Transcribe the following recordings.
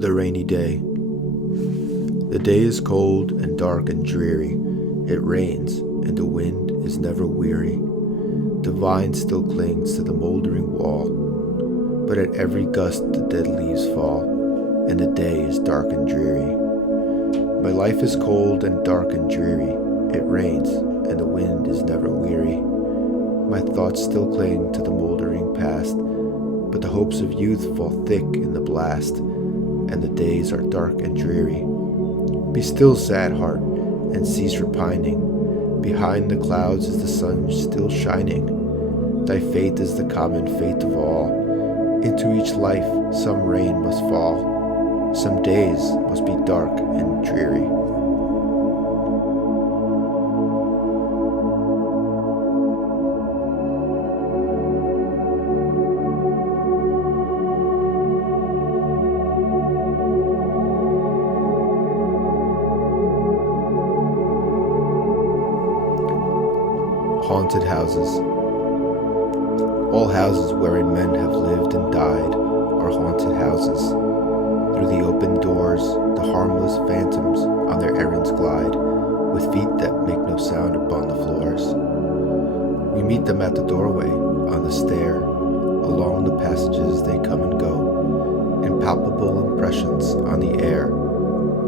The rainy day. The day is cold and dark and dreary. It rains, and the wind is never weary. The vine still clings to the moldering wall, but at every gust the dead leaves fall, and the day is dark and dreary. My life is cold and dark and dreary. It rains, and the wind is never weary. My thoughts still cling to the moldering past, but the hopes of youth fall thick in the blast, and the days are dark and dreary. Be still, sad heart, and cease repining. Behind the clouds is the sun still shining. Thy fate is the common fate of all. Into each life some rain must fall. Some days must be dark and dreary. Haunted houses. All houses wherein men have lived and died are haunted houses. Through the open doors, the harmless phantoms on their errands glide, with feet that make no sound upon the floors. We meet them at the doorway, on the stair, along the passages they come and go, impalpable impressions on the air,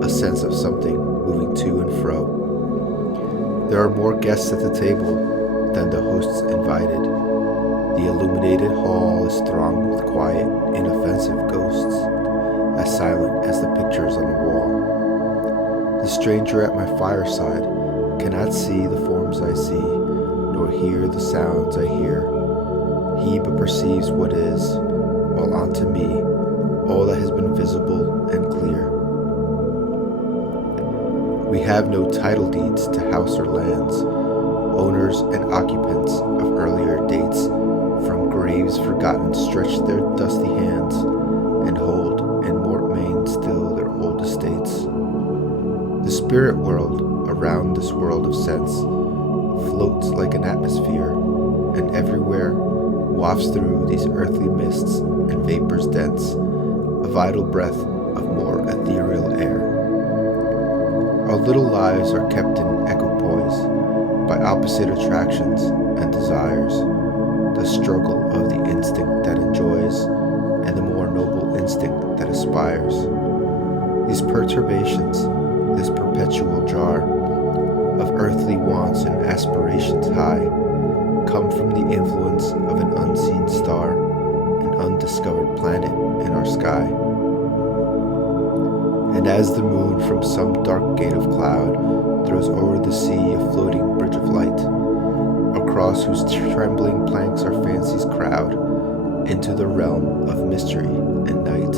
a sense of something moving to and fro. There are more guests at the table than the hosts invited. The illuminated hall is thronged with quiet, inoffensive ghosts, as silent as the pictures on the wall. The stranger at my fireside cannot see the forms I see, nor hear the sounds I hear. He but perceives what is, while unto me all that has been visible and clear. We have no title deeds to house or lands, owners and occupants of earlier dates from graves forgotten stretch their dusty hands and hold in mortmain still their old estates. The spirit world around this world of sense floats like an atmosphere, and everywhere wafts through these earthly mists and vapors dense a vital breath of more ethereal air. Our little lives are kept in equipoise by opposite attractions and desires, the struggle of the instinct that enjoys and the more noble instinct that aspires. These perturbations, this perpetual jar of earthly wants and aspirations high, come from the influence of an unseen star, an undiscovered planet in our sky. And as the moon from some dark gate of cloud throws over the sea a floating bridge of light, across whose trembling planks our fancies crowd into the realm of mystery and night.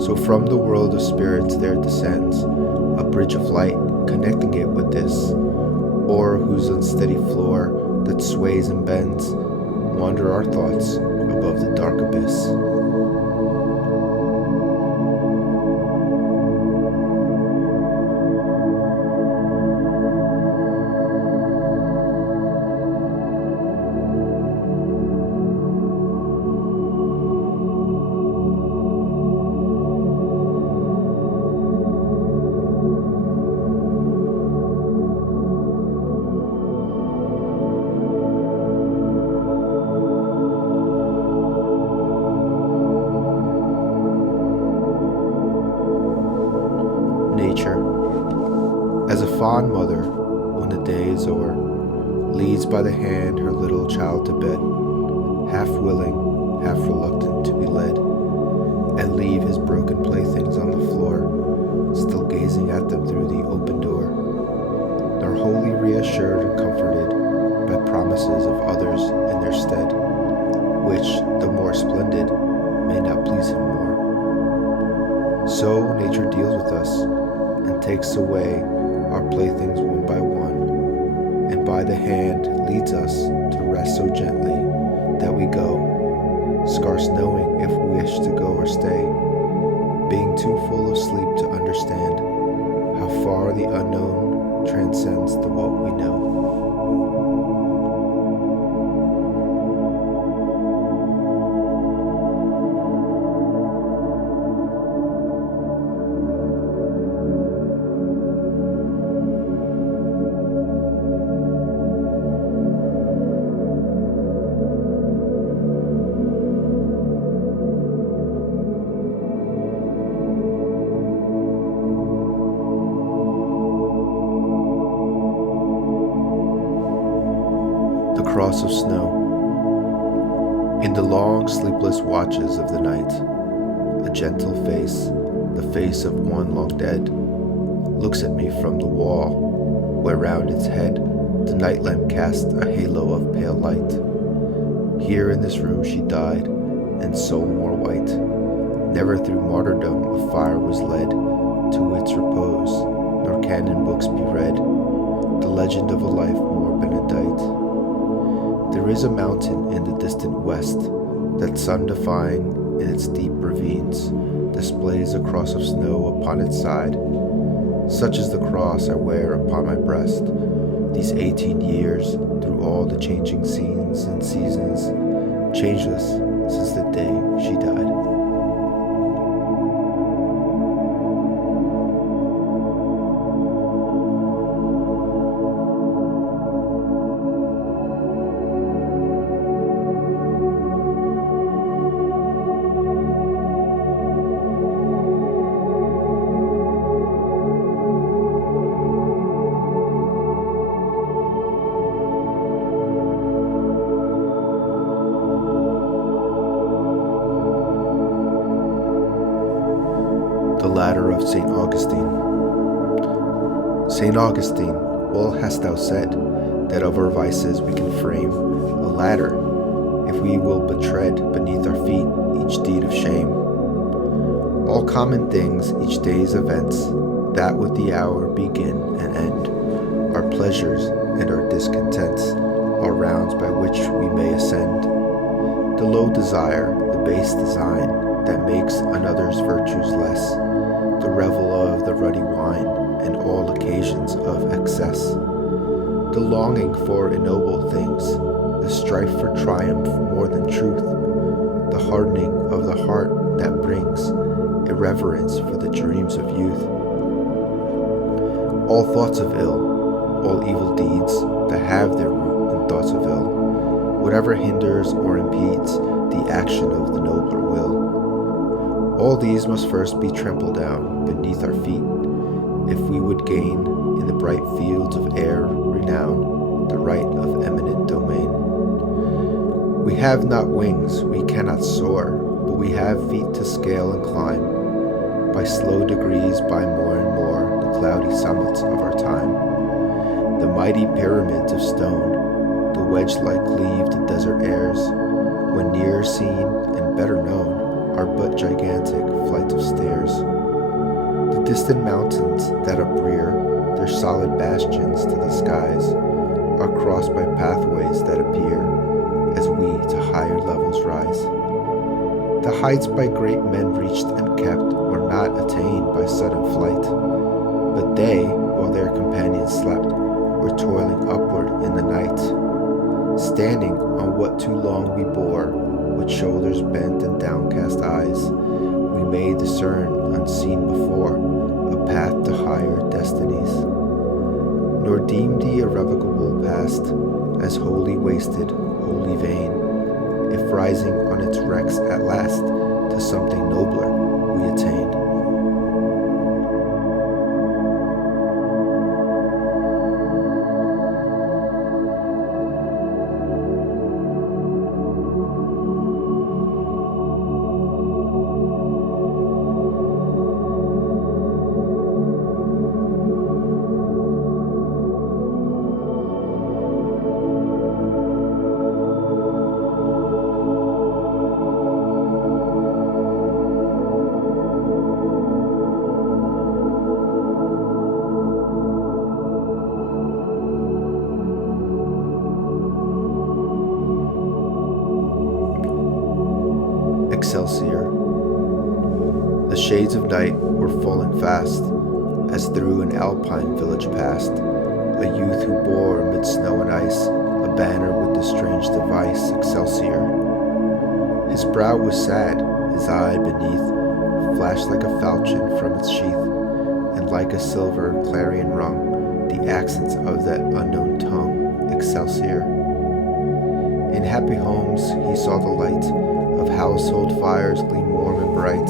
So from the world of spirits there descends a bridge of light connecting it with this, o'er whose unsteady floor that sways and bends wander our thoughts above the dark abyss. Nature. As a fond mother, when the day is o'er, leads by the hand her little child to bed, half willing, half reluctant to be led, and leave his broken playthings on the floor, still gazing at them through the open door, nor wholly reassured and comforted by promises of others in their stead, which, though more splendid, may not please him more. So nature deals with us, and takes away our playthings one by one, and by the hand leads us to rest so gently that we go, scarce knowing if we wish to go or stay, being too full of sleep to understand how far the unknown transcends the what we know. cross of snow. In the long, sleepless watches of the night, a gentle face, the face of one long dead, looks at me from the wall, where round its head the night lamp cast a halo of pale light. Here in this room she died, and soul more white, never through martyrdom of fire was led to its repose, nor can in books be read the legend of a life more benedict. There is a mountain in the distant west that, sun-defying in its deep ravines, displays a cross of snow upon its side. Such is the cross I wear upon my breast, these 18 years, through all the changing scenes and seasons, changeless since the day she died. The Ladder of St. Augustine. St. Augustine, well hast thou said, that of our vices we can frame a ladder, if we will but tread beneath our feet each deed of shame. All common things, each day's events, that with the hour begin and end, our pleasures and our discontents, are rounds by which we may ascend. The low desire, the base design, that makes another's virtues less, the revel of the ruddy wine, and all occasions of excess, the longing for ignoble things, the strife for triumph more than truth, the hardening of the heart that brings irreverence for the dreams of youth. All thoughts of ill, all evil deeds that have their root in thoughts of ill, whatever hinders or impedes the action of the nobler will, all these must first be trampled down beneath our feet, if we would gain in the bright fields of air renown the right of eminent domain. We have not wings, we cannot soar, but we have feet to scale and climb, by slow degrees, by more and more, the cloudy summits of our time. The mighty pyramids of stone, the wedge-like cleaved desert airs, when nearer seen and better known, are but gigantic flights of stairs. The distant mountains that uprear their solid bastions to the skies are crossed by pathways that appear as we to higher levels rise. The heights by great men reached and kept were not attained by sudden flight, but they, while their companions slept, were toiling upward in the night, standing on what too long we bore, with shoulders bent and downcast eyes, we may discern, unseen before, a path to higher destinies, nor deem the irrevocable past as wholly wasted, wholly vain, if rising on its wrecks at last to something nobler we attain. Excelsior. The shades of night were falling fast, as through an alpine village passed a youth who bore amid snow and ice a banner with the strange device Excelsior. His brow was sad, his eye beneath flashed like a falchion from its sheath, and like a silver clarion rung the accents of that unknown tongue, Excelsior. In happy homes he saw the light of household fires gleam warm and bright,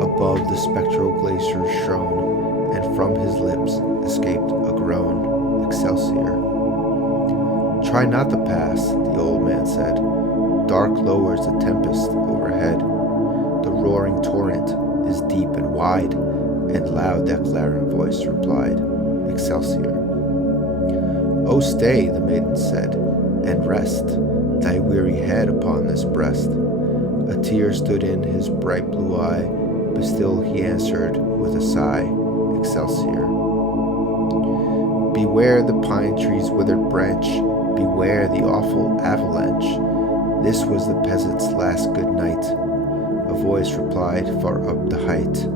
above the spectral glaciers shone, and from his lips escaped a groan, Excelsior. Try not to pass, the old man said. Dark lowers the tempest overhead. The roaring torrent is deep and wide, and loud that clarion voice replied, Excelsior. Oh, stay, the maiden said, and rest thy weary head upon this breast. A tear stood in his bright blue eye, but still he answered with a sigh, Excelsior. Beware the pine tree's withered branch, beware the awful avalanche. This was the peasant's last good night. A voice replied far up the height,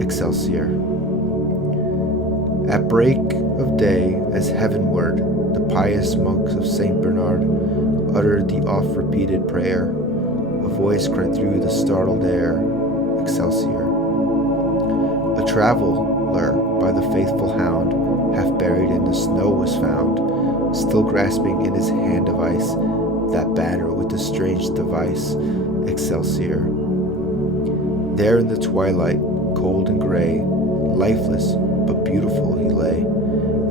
Excelsior. At break of day, as heavenward, the pious monks of St. Bernard uttered the oft-repeated prayer. A voice cried through the startled air, Excelsior. A traveler by the faithful hound, half buried in the snow was found, still grasping in his hand of ice that banner with the strange device, Excelsior. There in the twilight, cold and gray, lifeless but beautiful he lay,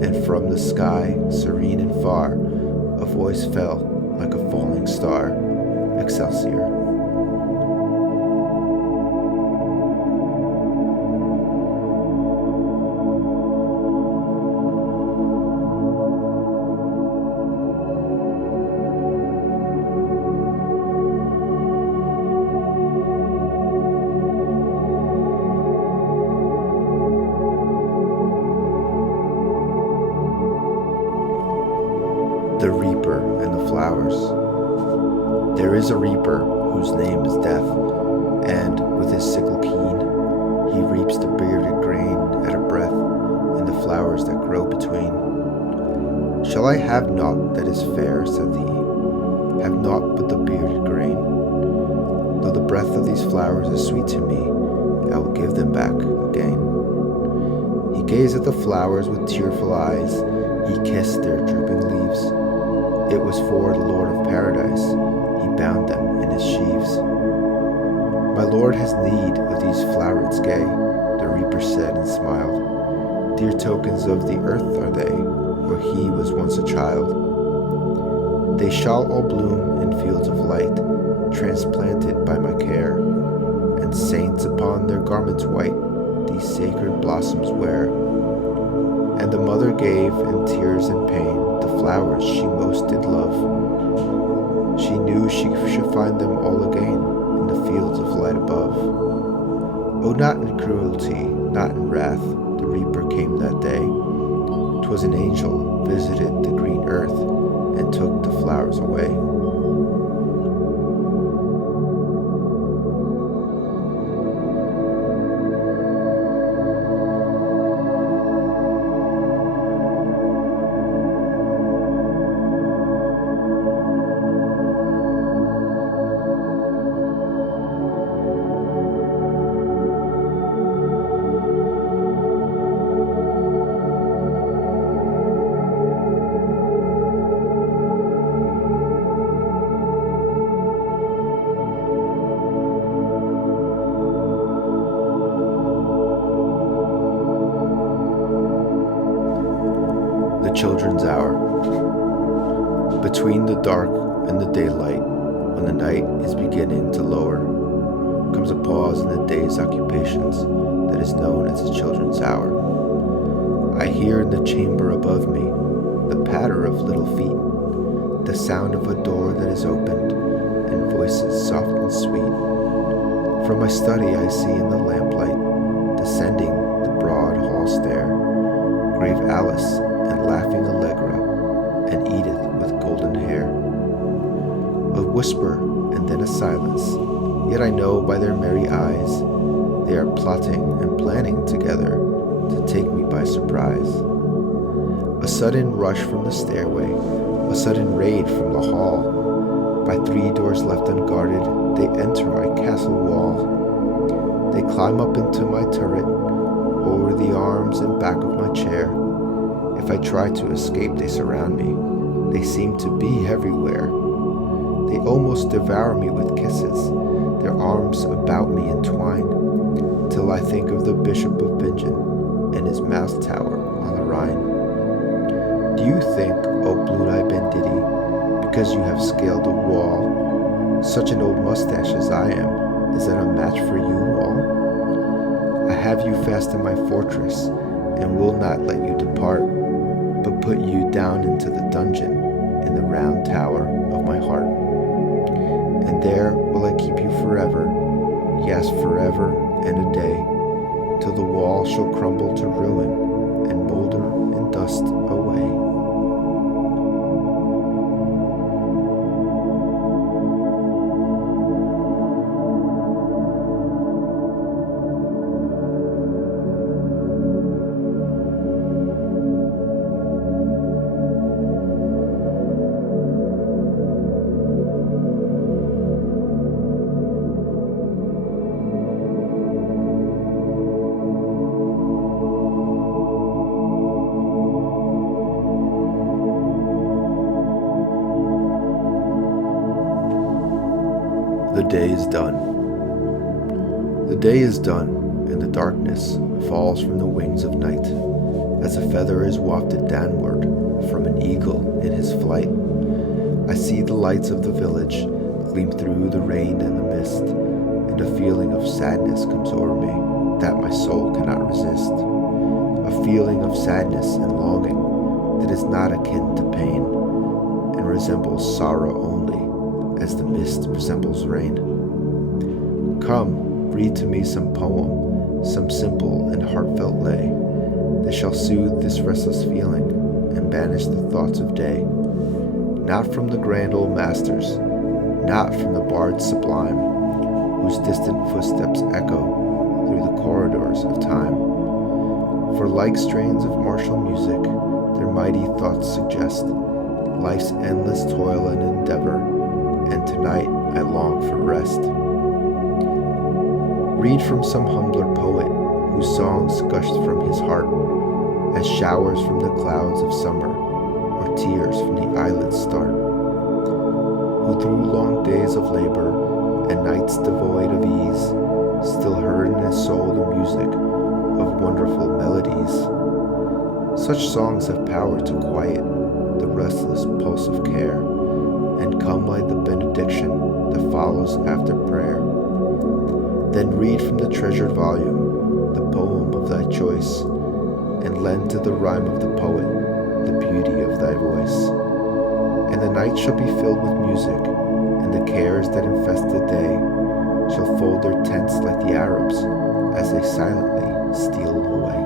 and from the sky, serene and far, a voice fell like a falling star, Excelsior. The Reaper and the Flowers. There is a reaper whose name is Death, and with his sickle keen, he reaps the bearded grain at a breath in the flowers that grow between. Shall I have naught that is fair, said he, have naught but the bearded grain? Though the breath of these flowers is sweet to me, I will give them back again. He gazed at the flowers with tearful eyes, he kissed their drooping leaves. It was for the Lord of Paradise, he bound them in his sheaves. My Lord has need of these flowerets gay, the reaper said and smiled. Dear tokens of the earth are they, where he was once a child. They shall all bloom in fields of light, transplanted by my care, and saints upon their garments white these sacred blossoms wear. And the mother gave in tears and pain the flowers she most did love. She knew she should find them all again in the fields of light above. Oh, not in cruelty, not in wrath, the reaper came that day. 'Twas an angel visited the green earth and took the flowers away. The Children's Hour. Between the dark and the daylight, when the night is beginning to lower, comes a pause in the day's occupations that is known as the children's hour. I hear in the chamber above me the patter of little feet, the sound of a door that is opened, and voices soft and sweet. From my study I see in the lamplight, descending the broad hall stair, grave Alice and laughing Allegra, and Edith with golden hair. A whisper and then a silence, yet I know by their merry eyes they are plotting and planning together to take me by surprise. A sudden rush from the stairway, a sudden raid from the hall. By 3 doors left unguarded, they enter my castle wall. They climb up into my turret, over the arms and back of my chair. If I try to escape, they surround me. They seem to be everywhere. They almost devour me with kisses, their arms about me entwine, till I think of the Bishop of Bingen and his mouse tower on the Rhine. Do you think, O blue-eyed banditti, because you have scaled a wall. Such an old mustache as I am, is that a match for you all? I have you fast in my fortress, and will not let you depart, but put you down into the dungeon in the round tower of my heart. And there will I keep you forever, yes, forever and a day, till the wall shall crumble to ruin and molder in dust away. The day is done. The day is done, and the darkness falls from the wings of night, as a feather is wafted downward from an eagle in his flight. I see the lights of the village gleam through the rain and the mist, and a feeling of sadness comes over me that my soul cannot resist. A feeling of sadness and longing that is not akin to pain, and resembles sorrow only, as the mist resembles rain. Come, read to me some poem, some simple and heartfelt lay, that shall soothe this restless feeling and banish the thoughts of day. Not from the grand old masters, not from the bards sublime, whose distant footsteps echo through the corridors of time. For like strains of martial music, their mighty thoughts suggest life's endless toil and endeavor, and tonight I long for rest. Read from some humbler poet, whose songs gushed from his heart, as showers from the clouds of summer, or tears from the eyelids start, who through long days of labor, and nights devoid of ease, still heard in his soul the music of wonderful melodies. Such songs have power to quiet the restless pulse of care, and come like the benediction that follows after prayer. Then read from the treasured volume the poem of thy choice, and lend to the rhyme of the poet the beauty of thy voice. And the night shall be filled with music, and the cares that infest the day shall fold their tents like the Arabs as they silently steal away.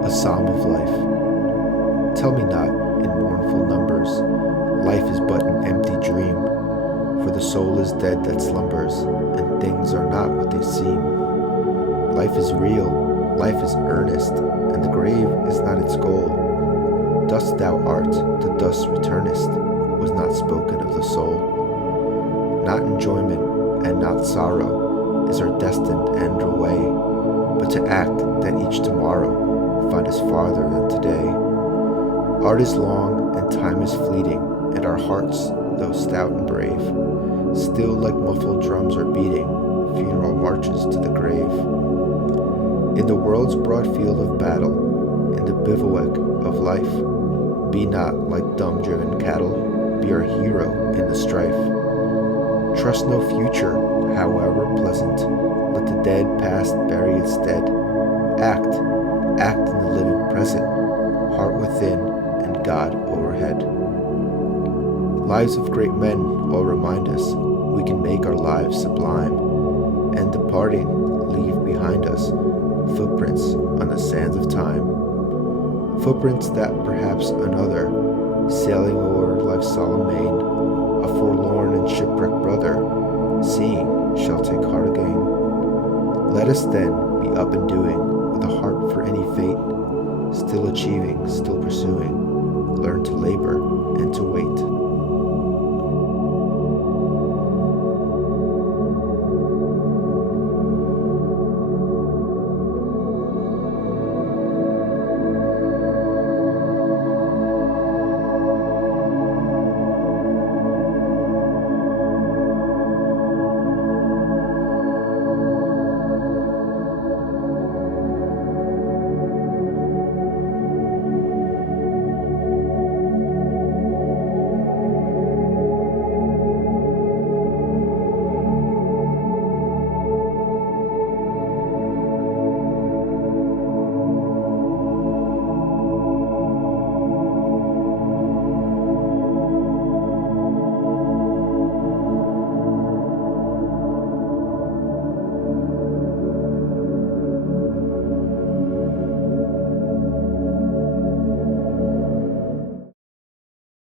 A psalm of life. Tell me not in mournful numbers, life is but an empty dream, for the soul is dead that slumbers, and things are not what they seem. Life is real, life is earnest, and the grave is not its goal. Dust thou art, to dust returnest, was not spoken of the soul. Not enjoyment and not sorrow is our destined end or way, but to act that each tomorrow find us farther than today. Art is long and time is fleeting, and our hearts, though stout and brave, still like muffled drums are beating funeral marches to the grave. In the world's broad field of battle, in the bivouac of life, be not like dumb-driven cattle, be our hero in the strife. Trust no future, however pleasant, let the dead past bury its dead. Act in the living present, heart within and God overhead. Lives of great men all remind us we can make our lives sublime, and departing leave behind us footprints on the sands of time. footprints that perhaps another, sailing o'er life's solemn main, a forlorn and shipwrecked brother, seeing, shall take heart again. Let us then be up and doing, with a heart for any fate, still achieving, still pursuing, learn to labor and to wait.